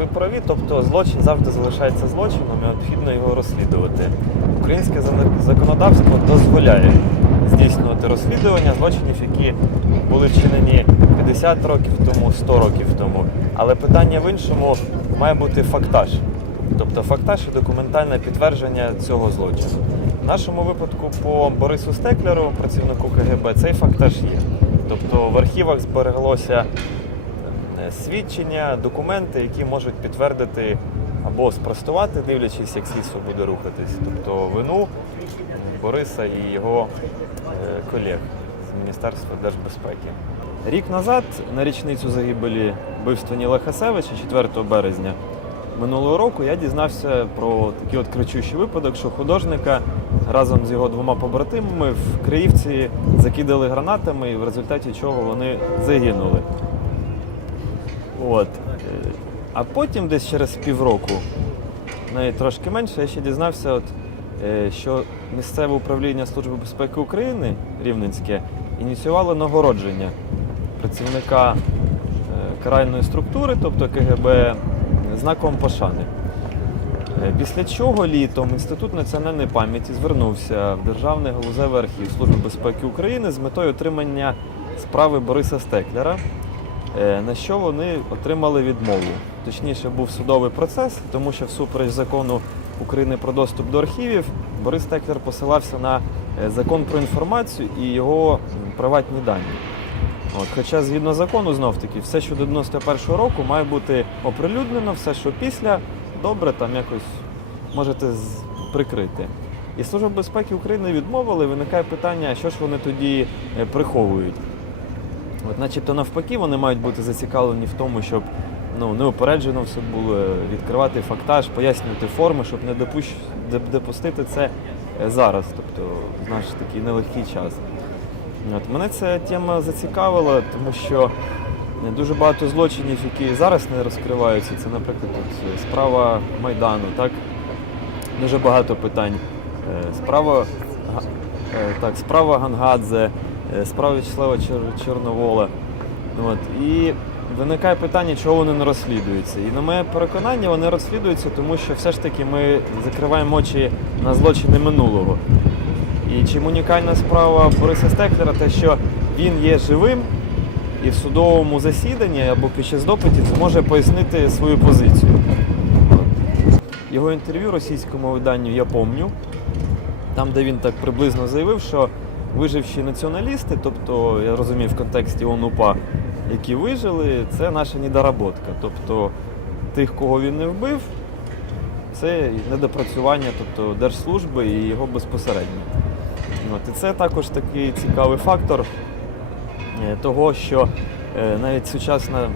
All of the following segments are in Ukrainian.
ви праві, тобто злочин завжди залишається злочином і необхідно його розслідувати. Українське законодавство дозволяє здійснювати розслідування злочинів, які були вчинені 50 років тому, 100 років тому. Але питання в іншому має бути фактаж. Тобто фактаж і документальне підтвердження цього злочину. В нашому випадку по Борису Стеклеру, працівнику КГБ, цей фактаж є. Тобто в архівах збереглося свідчення, документи, які можуть підтвердити або спростувати, дивлячись, як слідство буде рухатись. Тобто вину Бориса і його е, колег з Міністерства держбезпеки. Рік назад, на річницю загибелі вбивства Ніла Хасевича, 4 березня минулого року, я дізнався про такий от кричущий випадок, що художника разом з його двома побратимами в Криївці закидали гранатами, і в результаті чого вони загинули. От. Е, А потім, десь через півроку, навіть трошки менше, я ще дізнався, от, е, що місцеве управління Служби безпеки України Рівненське ініціювало нагородження працівника е, каральної структури, тобто КГБ, знаком пошани. Після чого літом Інститут національної пам'яті звернувся в Державний галузевий архів Служби безпеки України з метою отримання справи Бориса Стеклера, на що вони отримали відмову. Точніше, був судовий процес, тому що всупереч закону України про доступ до архівів Борис Стеклер посилався на е, закон про інформацію і його приватні дані. От, хоча згідно закону, знов таки, все, що до 91-го року, має бути оприлюднено, все, що після, добре, там якось можете прикрити. І Служба безпеки України відмовила, і виникає питання, що ж вони тоді е, приховують. От, начебто навпаки, вони мають бути зацікавлені в тому, щоб ну, неупереджено все було, е, відкривати фактаж, пояснювати форми, щоб не допущ... допустити це е, зараз, тобто в наш такий нелегкий час. От, мене ця тема зацікавила, тому що е, дуже багато злочинів, які зараз не розкриваються, це, наприклад, е, справа Майдану, так? Дуже багато питань. Справа, так, справа Гангадзе, е, справа В'ячеслава Чор- Чорновола. От. І виникає питання, чого вони не розслідуються. І на моє переконання, вони розслідуються, тому що все ж таки ми закриваємо очі на злочини минулого. І чим унікальна справа Бориса Стеклера, те, що він є живим і в судовому засіданні або під час допитів зможе пояснити свою позицію. Його інтерв'ю російському виданню я помню, там, де він так приблизно заявив, що виживші націоналісти, тобто я розумію в контексті ОНУПА, які вижили, це наша недоработка. Тобто тих, кого він не вбив, це недопрацювання тобто, держслужби і його безпосередньо. От, і це також такий цікавий фактор е, того, що е, навіть сучасна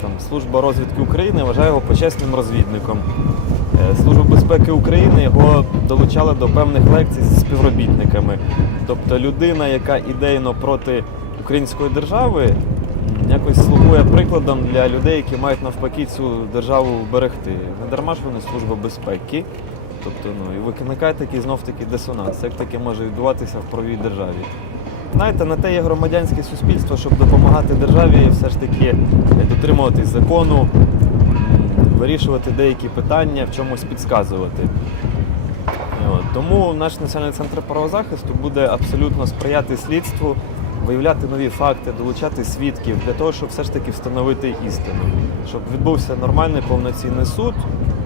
там, служба розвідки України вважає його почесним розвідником. Е, Служба безпеки України його долучала до певних лекцій зі співробітниками. Тобто людина, яка ідейно проти української держави, якось слугує прикладом для людей, які мають навпаки цю державу берегти. Не дарма ж вони служба безпеки. Тобто, ну і виникає такий знов таки дисонанс, як таке може відбуватися в правовій державі. Знаєте, на те є громадянське суспільство, щоб допомагати державі все ж таки дотримуватись закону, вирішувати деякі питання, в чомусь підказувати. От. Тому наш Національний центр правозахисту буде абсолютно сприяти слідству, виявляти нові факти, долучати свідків для того, щоб все ж таки встановити істину, щоб відбувся нормальний повноцінний суд,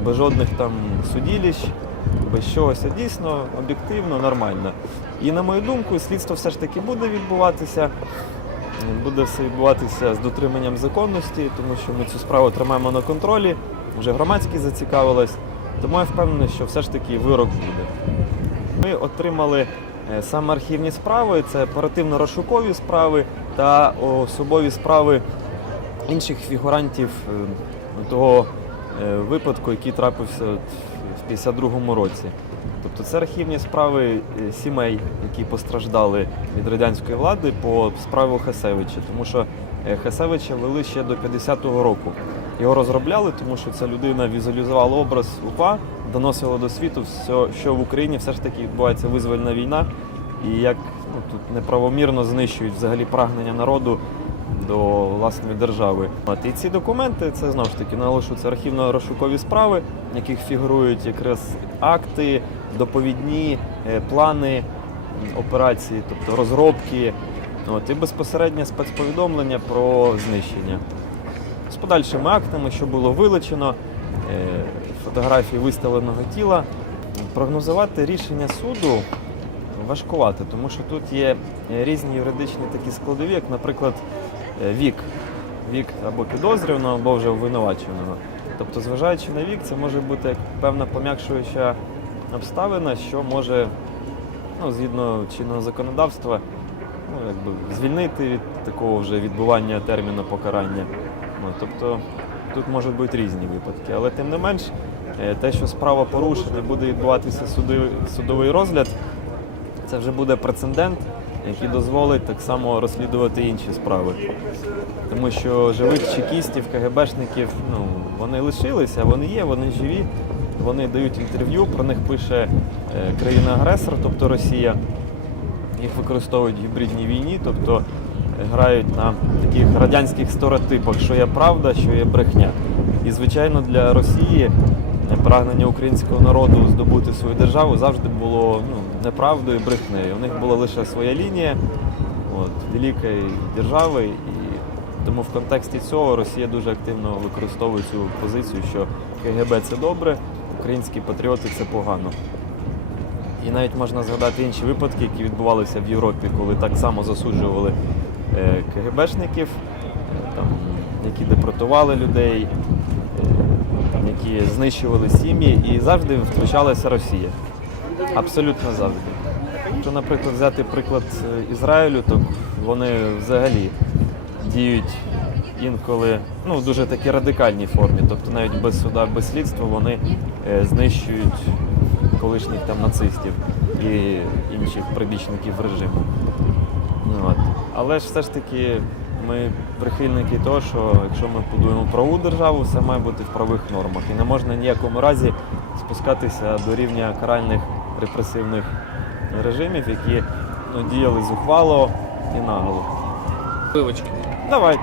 без жодних там судилищ, без чогось а дійсно об'єктивно, нормально. І на мою думку, слідство все ж таки буде відбуватися. Буде все відбуватися з дотриманням законності, тому що ми цю справу тримаємо на контролі, вже громадськість зацікавилась. Тому я впевнений, що все ж таки вирок буде. Ми отримали е, саме архівні справи, це оперативно-розшукові справи та особові справи інших фігурантів е, того е, випадку, який трапився в 52-му році. Тобто це архівні справи е, сімей, які постраждали від радянської влади по справі Хасевича, тому що е, Хасевича вели ще до 50-го року. Його розробляли, тому що ця людина візуалізувала образ УПА, доносила до світу все, що в Україні все ж таки відбувається визвольна війна, і як ну, тут неправомірно знищують взагалі прагнення народу до власної держави. От і ці документи це знову ж таки наголошую, архівно-розшукові справи, в яких фігурують якраз акти, доповідні е, плани операції, тобто розробки, от, і безпосереднє спецповідомлення про знищення. З подальшими актами, що було вилучено, е, фотографії виставленого тіла. Прогнозувати рішення суду важкувати, тому що тут є е, різні юридичні такі складові, як, наприклад, вік. Вік або підозрюваного, або вже обвинуваченого. Тобто, зважаючи на вік, це може бути як певна пом'якшуюча обставина, що може, ну, згідно чинного законодавства, ну, якби звільнити від такого вже відбування терміну покарання. Ну, тобто тут можуть бути різні випадки. Але тим не менш, е, те, що справа порушена, буде відбуватися судовий розгляд, це вже буде прецедент, який дозволить так само розслідувати інші справи. Тому що живих чекістів, КГБшників, ну, вони лишилися, вони є, вони живі, вони дають інтерв'ю, про них пише е, країна-агресор, тобто Росія. Їх використовують в гібридній війні, тобто е, грають на таких радянських стереотипах, що є правда, що є брехня. І, звичайно, для Росії прагнення українського народу здобути свою державу завжди було ну, неправдою і брехнею. У них була лише своя лінія от, великої держави, і тому в контексті цього Росія дуже активно використовує цю позицію, що КГБ це добре, українські патріоти це погано. І навіть можна згадати інші випадки, які відбувалися в Європі, коли так само засуджували е, КГБшників, е, там, які депортували людей, які знищували сім'ї, і завжди втручалася Росія. Абсолютно завжди. Якщо, наприклад, взяти приклад е, Ізраїлю, то вони взагалі діють інколи ну, в дуже такі радикальній формі. Тобто навіть без суда, без слідства вони е, знищують колишніх там нацистів і інших прибічників режиму. Ну, от. Але ж все ж таки ми прихильники того, що якщо ми будуємо праву державу, все має бути в правих нормах. І не можна ніякому разі спускатися до рівня каральних репресивних режимів, які ну, діяли зухвало і наголо. Вивочки. Давай.